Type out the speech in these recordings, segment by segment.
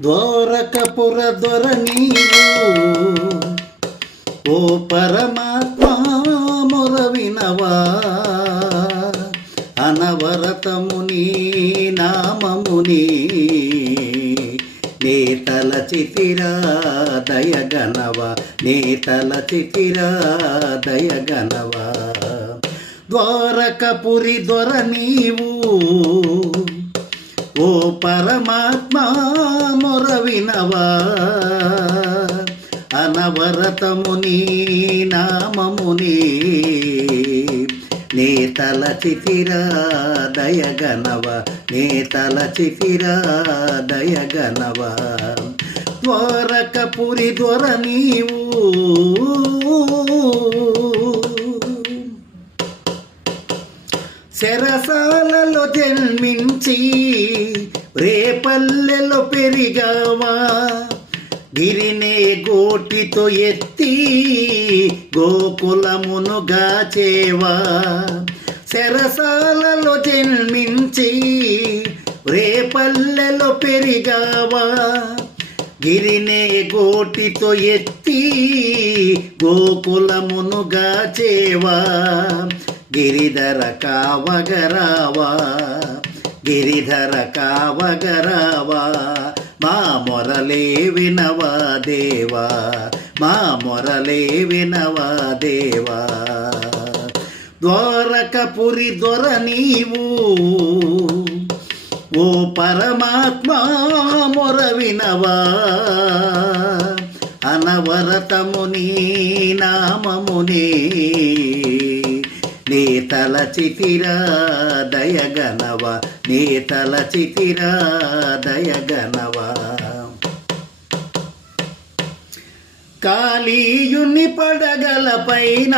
ద్వారకపుర దొర నీవు ఓ పరమాత్మా మొర వినవా అనవరతము నీ నామముని నే తలచితిరా దయగనవా నే తలచితిరా దయగనవా ద్వారకపురి దొర నీవు ఓ పరమాత్మా మొర వినవా అనవరతము నీ నామముని నే తలచితిరా దయగనవా నే తలచితిరా దయగనవా ద్వారకపురి దొర నీవు చెరసాలలో జన్మించి రేపల్లెలో పెరిగావా గిరినే గోటితో ఎత్తి గోకులమును గాచేవా చెరసాలలో జన్మించి రేపల్లెలో పెరిగావా గిరినే గోటితో ఎత్తి గోకులమును గాచేవా గిరిధర కావగరావా గిరిధర కావగరావా మా మొరలే వినవా దేవా మా మొరలే వినవా దేవా ద్వారకపురి దొర నీవు ఓ పరమాత్మా మొర వినవా అనవరతము నీ నామముని నే తలచితిరా దయగనవా నే తలచితిరా దయగనవా కాళీయుని పడగలపైన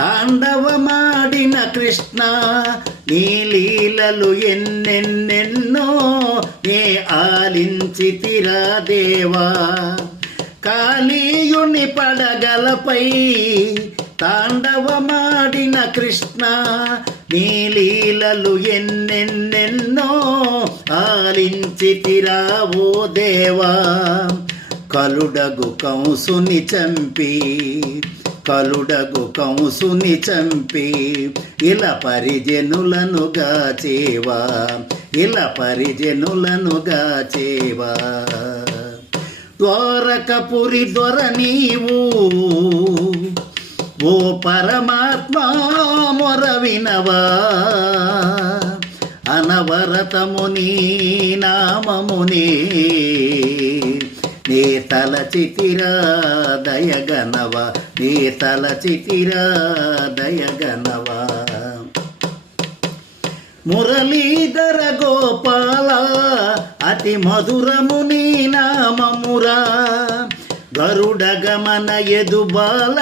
తాండవమాడిన కృష్ణ నీ లీలలు ఎన్నెన్నెన్నో నే ఆలించితిరా దేవా కాళీయుని పడగలపై తాండవమాడిన కృష్ణ నీ లీలలు ఎన్నెన్నెన్నో ఆలించితిరా ఓ దేవా కలుడగు కంసుని చంపి కలుడగు కంసుని చంపి ఇలా పరిజనులను గాచేవా ఇలా పరిజనులను గాచేవా ద్వారకపురి దొర నీవు ఓ పరమాత్మా మొర వినవా అనవరతము నీ నామముని నే తలచితిరా దయగనవా నే తలచితిరా దయగనవా మురళీధర గోపాల అతి మధురము నీ నామమురా గరుడ గమన ఎదుబాల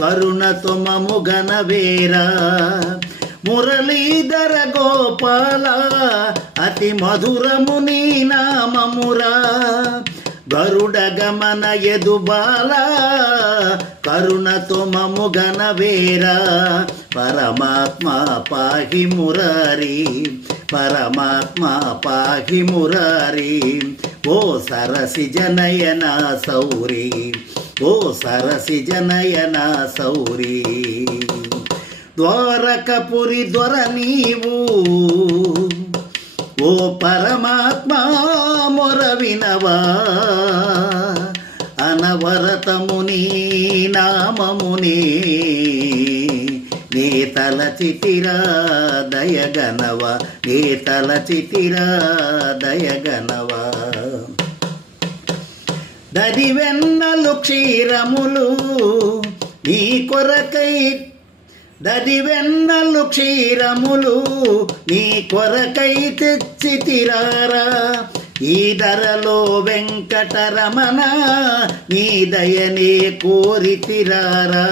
కరుణతో మము గనవేరా మురళీధర గోపాల అతి మధురము నీ నామమురా గరుడ గమన ఎదుబాల కరుణతో మము గనవేరా పరమాత్మ పాహి మురారి పరమాత్మ పాహి మురారి ఓ సరసి జనయన సౌరి ఓ సరసి జనయన సౌరి ద్వారకపురి దొర నీవు ఓ పరమాత్మా మొర వినవా అనవరతము నీ నామముని నే తలచితిరా దయగనవా నే తలచితిరా దయగనవా దదివెన్నలు క్షీరములు నీ కొరకై దదివెన్నలు క్షీరములు నీ కొరకై తెచ్చితిరారా ఈ ధరలో వెంకటరమణ నీ దయనే కోరితిరారా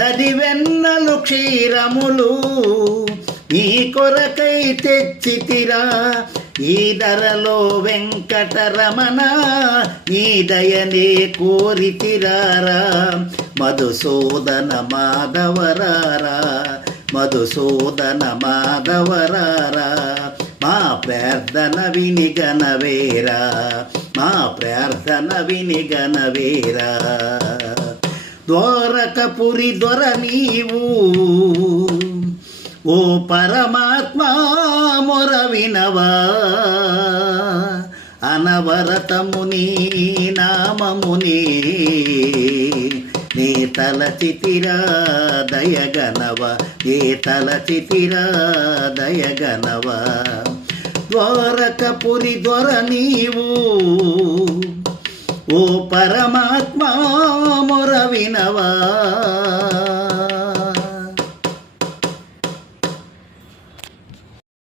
దదివెన్నలు క్షీరములు నీ కొరకై తెచ్చితిరా ఈ ధరలో వెంకటరమణ నీ దయనే కోరితిరారా మధుసూదన మాధవరారా మధుసూదన మాధవరారా మా ప్రార్థన వినిగనవేరా, మా ప్రార్థన వినిగనవేరా. ద్వారకపురి దొర నీవు ఓ పరమాత్మ మొర వినవా, అనవరతము నీ నామముని నీ తలచితిరా దయగనవ, నీ తలచితిరా దయగనవ. ద్వారకపురి దొర నీవు ఓ పరమాత్మ మొర వినవా,